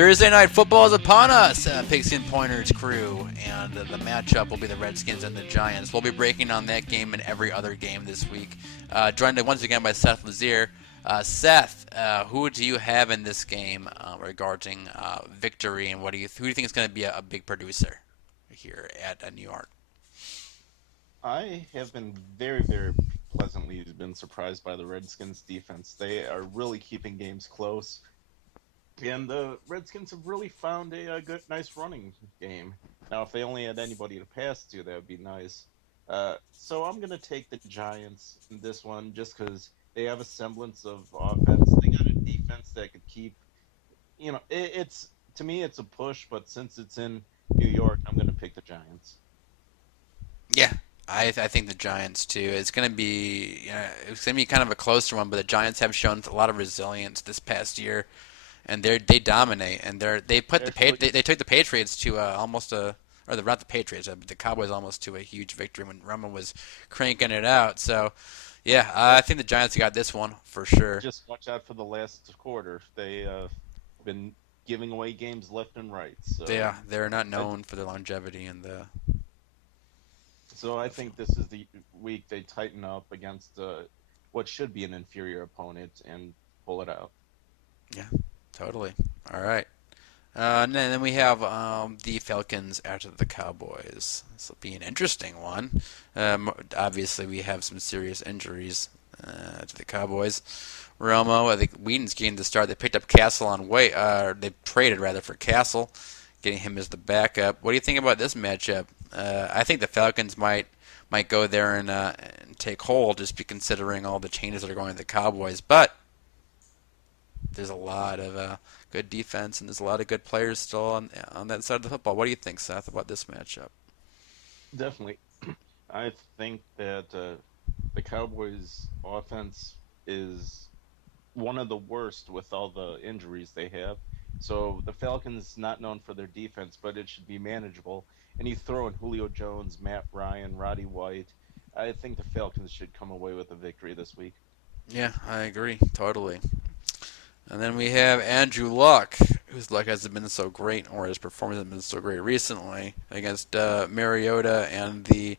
Thursday night football is upon us, Pigskin Pointers crew, and the matchup will be the Redskins and the Giants. We'll be breaking down that game and every other game this week. Joined once again by Seth Lazier. Seth, who do you have in this game regarding victory, and who do you think is going to be a big producer here at New York? I have been very, very pleasantly been surprised by the Redskins defense. They are really keeping games close, and the Redskins have really found a good, nice running game. Now, if they only had anybody to pass to, that would be nice. So I'm going to take the Giants in this one just because they have a semblance of offense. They got a defense that could keep, it's to me it's a push, but since it's in New York, I'm going to pick the Giants. Yeah, I think the Giants too. It's gonna be kind of a closer one, but the Giants have shown a lot of resilience this past year, and they dominate, and they took the Patriots to almost a or the not the Patriots, but the Cowboys almost to a huge victory when Roman was cranking it out. So yeah, I think the Giants got this one for sure. Just watch out for the last quarter. They been giving away games left and right. They're not I, known for their longevity and the. I think this is the week they tighten up against what should be an inferior opponent and pull it out. Yeah, totally. All right. And then we have the Falcons after the Cowboys. This will be an interesting one. Obviously, we have some serious injuries to the Cowboys. Romo, I think Whedon's getting the start. They picked up Castle on way. They traded rather for Castle, getting him as the backup. What do you think about this matchup? I think the Falcons might go there and take hold, just be considering all the changes that are going to the Cowboys. But there's a lot of good defense, and there's a lot of good players still on that side of the football. What do you think, Seth, about this matchup? Definitely, I think that the Cowboys' offense is one of the worst with all the injuries they have. So the Falcons not known for their defense, but it should be manageable. And you throw in Julio Jones, Matt Ryan, Roddy White. I think the Falcons should come away with a victory this week. Yeah, I agree totally. And then we have Andrew Luck, whose luck hasn't been so great, or his performance hasn't been so great recently, against Mariota and the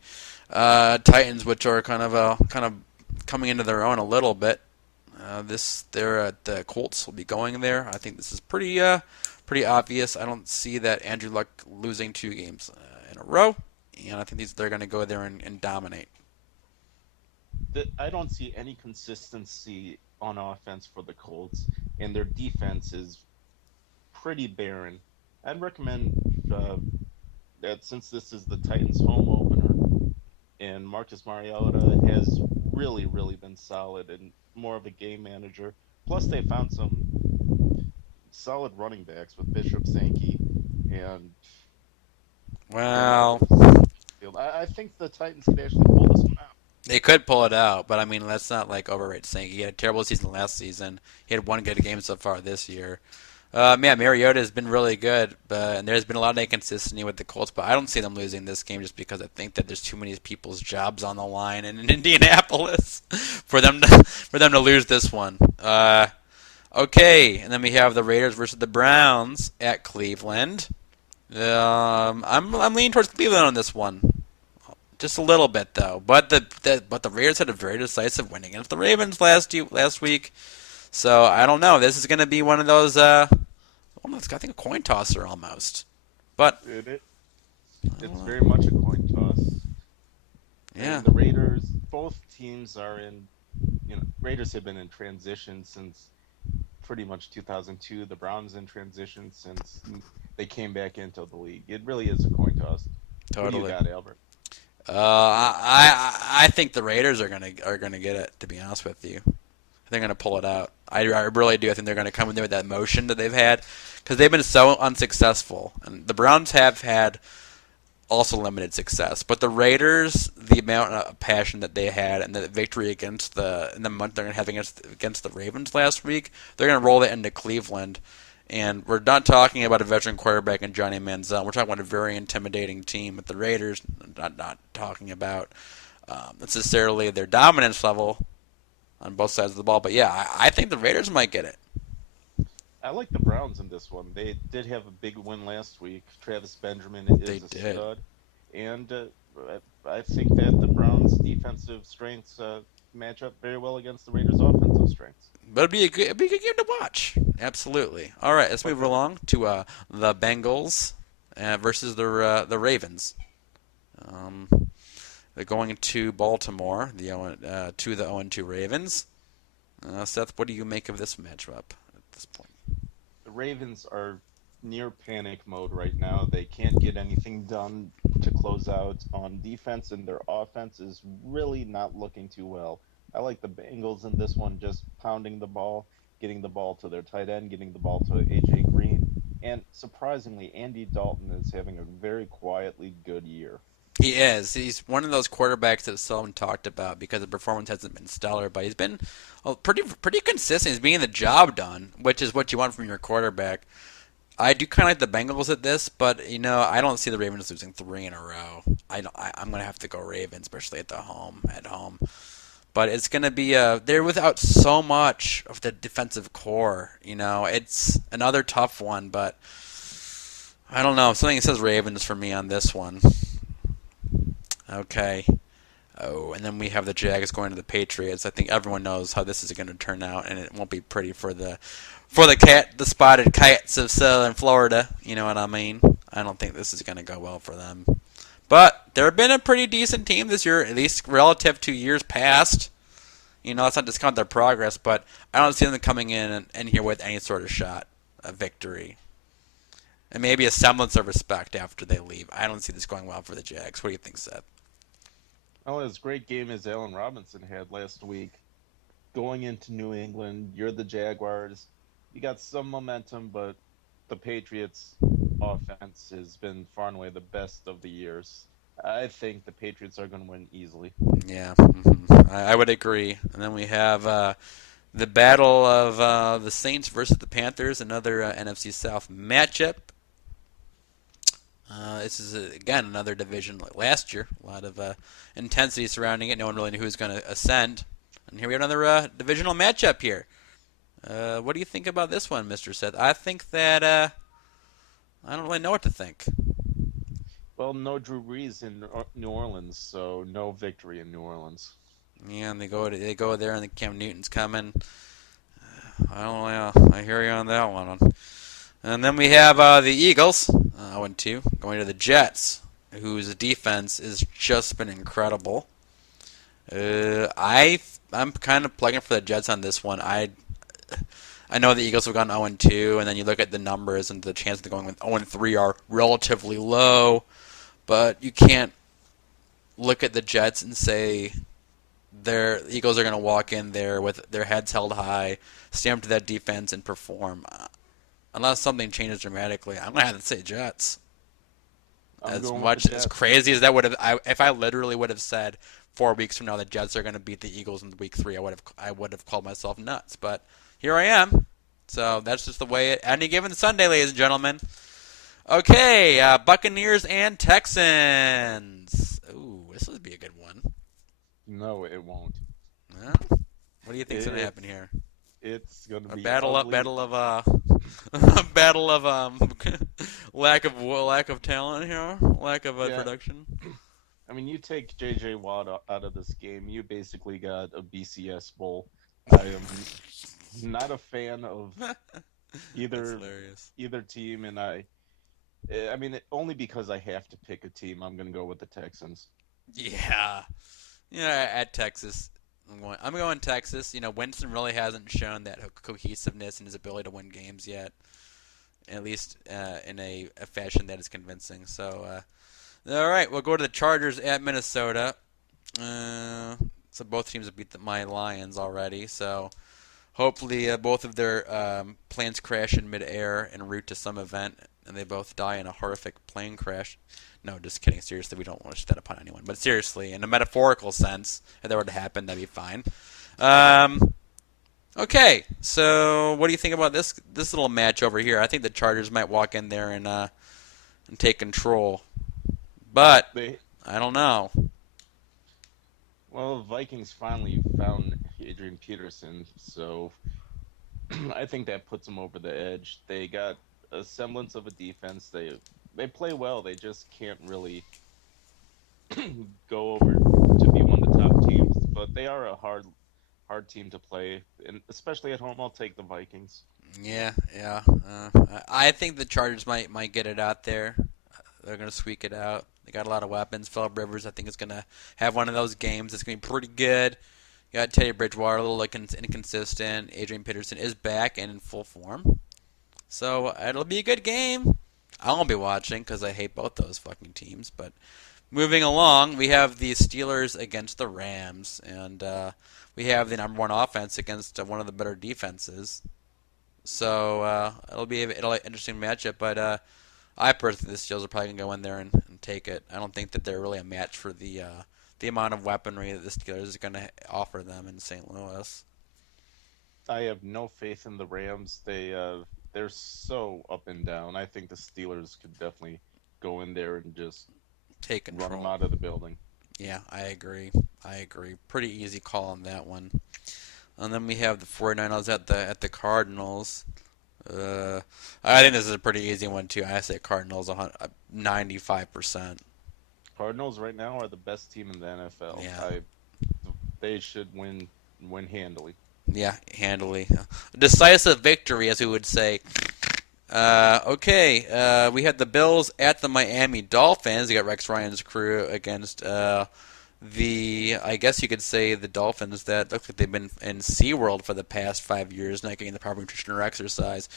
Titans, which are kind of coming into their own a little bit. The Colts will be going there. I think this is pretty obvious. I don't see that Andrew Luck losing two games in a row, and I think they're going to go there and dominate. I don't see any consistency on offense for the Colts, and their defense is pretty barren. I'd recommend that since this is the Titans' home opener, and Marcus Mariota has really, really been solid and more of a game manager. Plus, they found some solid running backs with Bishop Sankey and Well, Field. I think the Titans could actually pull this one out. they could pull it out, but I mean, let's not overrate saying he had a terrible season last season. He had one good game so far this year. Yeah, Mariota has been really good, and there's been a lot of inconsistency with the Colts, but I don't see them losing this game just because I think that there's too many people's jobs on the line in Indianapolis for them to lose this one. Okay, and then we have the Raiders versus the Browns at Cleveland. I'm leaning towards Cleveland on this one. Just a little bit though, but the Raiders had a very decisive win against the Ravens last week, so I don't know. This is going to be one of those, almost I think a coin tosser almost, but It's very much a coin toss. yeah, And the Raiders, both teams are in, Raiders have been in transition since pretty much 2002. The Browns in transition since they came back into the league. It really is a coin toss. What do you totally. got, Albert? I think the Raiders are gonna get it. To be honest with you, they're gonna pull it out. I really do. I think they're gonna come in there with that motion that they've had because they've been so unsuccessful, and the Browns have had also limited success. But the Raiders, the amount of passion that they had and the victory in the month they're gonna have against the Ravens last week, they're gonna roll it into Cleveland. And we're not talking about a veteran quarterback in Johnny Manziel. We're talking about a very intimidating team at the Raiders. Not talking about necessarily their dominance level on both sides of the ball. But yeah, I think the Raiders might get it. I like the Browns in this one. They did have a big win last week. Travis Benjamin They is a did. stud, and I think that the Browns' defensive strengths match up very well against the Raiders' offensive strengths. But it'd be a good game to watch. Absolutely. All right, let's For move sure. along to the Bengals versus the Ravens. Um, they're going to Baltimore, to the 0-2 Ravens. Seth, what do you make of this matchup at this point? The Ravens are near panic mode right now. They can't get anything done to close out on defense, and their offense is really not looking too well. I like the Bengals in this one, just pounding the ball, getting the ball to their tight end, getting the ball to AJ Green. And surprisingly, Andy Dalton is having a very quietly good year. He is. He's one of those quarterbacks that someone talked about because the performance hasn't been stellar, but he's been pretty consistent. He's getting the job done, which is what you want from your quarterback. I do kind of like the Bengals at this, but I don't see the Ravens losing three in a row. I'm gonna have to go Ravens, especially at home. But it's gonna be they're without so much of the defensive core. It's another tough one, but I don't know. Something that says Ravens for me on this one. Okay. Oh, and then we have the Jags going to the Patriots. I think everyone knows how this is going to turn out, and it won't be pretty for the spotted kites of Southern Florida. You know what I mean? I don't think this is going to go well for them. But they've been a pretty decent team this year, at least relative to years past. Let's not discount their progress, but I don't see them coming in here with any sort of shot of victory. And maybe a semblance of respect after they leave. I don't see this going well for the Jags. What do you think, Seth? Well, as great game as Allen Robinson had last week, going into New England, you're the Jaguars. You got some momentum, but the Patriots' offense has been far and away the best of the years. I think the Patriots are going to win easily. Yeah, I would agree. And then we have the battle of the Saints versus the Panthers, another NFC South matchup. This is, again, another division like last year. A lot of intensity surrounding it. No one really knew who was going to ascend. And here we have another divisional matchup here. What do you think about this one, Mr. Seth? I think that I don't really know what to think. Well, no Drew Brees in New Orleans, so no victory in New Orleans. Yeah, and they go there, and the Cam Newton's coming. I don't know. I hear you on that one. And then we have the Eagles, 0-2, going to the Jets, whose defense has just been incredible. I'm kind of plugging for the Jets on this one. I know the Eagles have gone 0-2, and then you look at the numbers, and the chances of going with 0-3 are relatively low. But you can't look at the Jets and say the Eagles are going to walk in there with their heads held high, stand up to that defense, and perform. Unless something changes dramatically, I'm gonna have to say Jets. I'm As going with the much as Jets. crazy as that would have, if I literally would have said 4 weeks from now the Jets are gonna beat the Eagles in week 3, I would have called myself nuts. But here I am. So that's just the way it. Any given Sunday, ladies and gentlemen. Okay, Buccaneers and Texans. Ooh, this would be a good one. No, it won't. Huh? What do you think's gonna It, happen here? it's going to A be battle up, ugly. battle of battle of lack of talent here, lack of Yeah, production. I mean, you take J.J. Watt out of this game, you basically got a BCS bowl. I am not a fan of That's either hilarious. either team, and I mean, only because I have to pick a team, I'm going to go with the Texans. Yeah, at Texas. I'm going Texas. Winston really hasn't shown that cohesiveness and his ability to win games yet, at least in a fashion that is convincing. So, all right, we'll go to the Chargers at Minnesota. So both teams have beat my Lions already. So hopefully both of their planes crash in midair en route to some event, and they both die in a horrific plane crash. No, just kidding. Seriously, we don't wish that upon anyone. But seriously, in a metaphorical sense, if that were to happen, that'd be fine. Um, okay, so what do you think about this little match over here? I think the Chargers might walk in there and take control, but They I don't know. Well, Vikings finally found Adrian Peterson, so I think that puts them over the edge. They got a semblance of a defense. They play well. They just can't really go over to be one of the top teams. But they are a hard team to play, and especially at home. I'll take the Vikings. Yeah, yeah. I think the Chargers might get it out there. They're gonna squeak it out. They got a lot of weapons. Philip Rivers, I think, is gonna have one of those games. It's gonna be pretty good. You got Teddy Bridgewater, a little like inconsistent. Adrian Peterson is back and in full form, so it'll be a good game. I won't be watching because I hate both those fucking teams. But moving along, we have the Steelers against the Rams, and we have the number one offense against one of the better defenses. So it'll be an interesting matchup. But I personally, the Steelers are probably gonna go in there and take it. I don't think that they're really a match for the amount of weaponry that the Steelers are gonna offer them in St. Louis. I have no faith in the Rams. They're so up and down. I think the Steelers could definitely go in there and just Take run them control. out of the building. Yeah, I agree. I agree. Pretty easy call on that one. And then we have the 49ers at the Cardinals. I think this is a pretty easy one too. I say Cardinals 95%. Cardinals right now are the best team in the NFL. Yeah. They should win handily. Yeah, handily. Decisive victory, as we would say. Okay, we had the Bills at the Miami Dolphins. You got Rex Ryan's crew against I guess you could say the Dolphins that look like they've been in SeaWorld for the past 5 years, not getting the proper nutrition or exercise.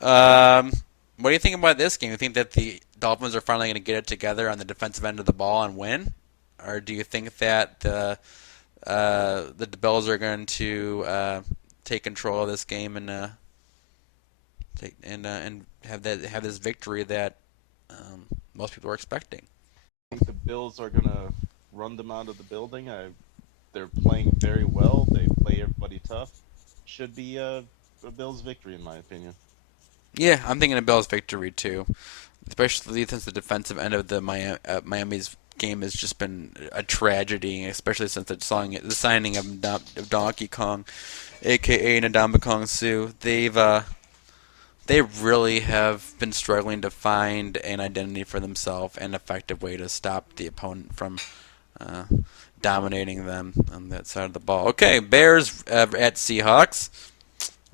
What do you think about this game? You think that the Dolphins are finally going to get it together on the defensive end of the ball and win? Or do you think that the Bills are going to take control of this game and and have this victory that most people are expecting? I think the Bills are gonna run them out of the building. They're playing very well. They play everybody tough. Should be a Bills victory in my opinion. Yeah, I'm thinking of Bills victory too, especially since the defensive end of the Miami's game has just been a tragedy, especially since the signing of Donkey Kong, aka Ndamukong Suh. They really have been struggling to find an identity for themselves and an effective way to stop the opponent from uh, dominating them on that side of the ball. Okay, Bears at Seahawks.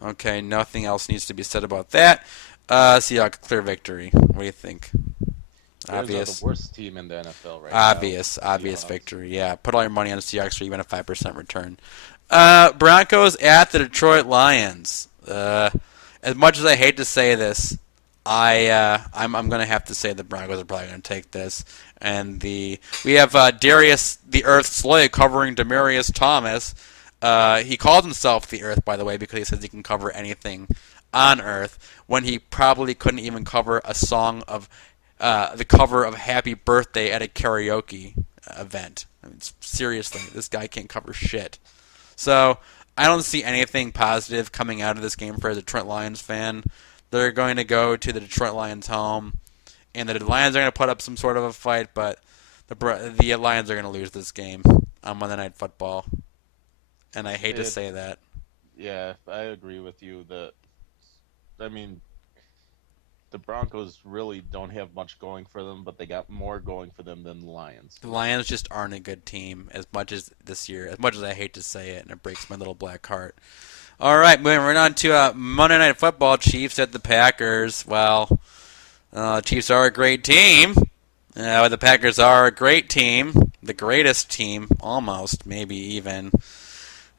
Okay, nothing else needs to be said about that. Seahawks clear victory. What do you think? Bears are the Obvious, worst team in the NFL right now. obvious Seahawks. victory. Yeah, put all your money on the Seahawks for even a 5% return. Broncos at the Detroit Lions. As much as I hate to say this, I'm gonna have to say the Broncos are probably gonna take this. And we have Darius the Earth Slay covering Demarius Thomas. He calls himself the Earth, by the way, because he says he can cover anything on Earth when he probably couldn't even cover a song of the cover of Happy Birthday at a karaoke event. I mean, seriously, this guy can't cover shit. So I don't see anything positive coming out of this game for a Detroit Lions fan. They're going to go to the Detroit Lions home, and the Lions are going to put up some sort of a fight, but the Lions are going to lose this game on Monday Night Football. And I hate to It, say that. yeah, I agree with you. I mean, the Broncos really don't have much going for them, but they got more going for them than the Lions. The Lions just aren't a good team as much as this year, as much as I hate to say it, and it breaks my little black heart. All right, moving right on to Monday Night Football. Chiefs at the Packers. Well, Chiefs are a great team. The Packers are a great team, the greatest team, almost, maybe even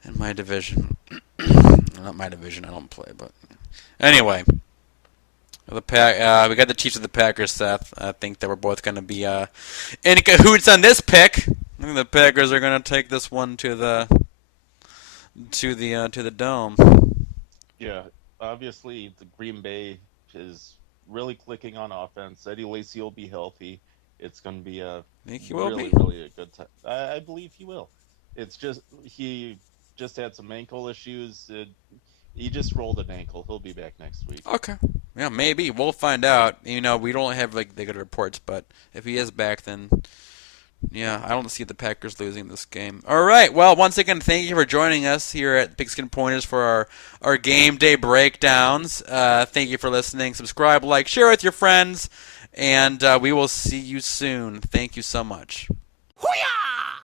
in my division. Not my division. I don't play, but anyway, we got the Chiefs of the Packers, Seth. I think that we're both going to be in cahoots on this pick. I think the Packers are going to take this one to the dome. Yeah, obviously the Green Bay is really clicking on offense. Eddie Lacy will be healthy. It's going to be a Think he will really, be? really a good time. I believe he will. It's just he just had some ankle issues. He just rolled an ankle. He'll be back next week. Okay. Yeah, maybe. We'll find out. We don't have like the good reports, but if he is back, then Yeah, I don't see the Packers losing this game. All right. Well, once again, thank you for joining us here at Pigskin Pointers for our game day breakdowns. Thank you for listening. Subscribe, like, share with your friends, and we will see you soon. Thank you so much. Hoo-yah!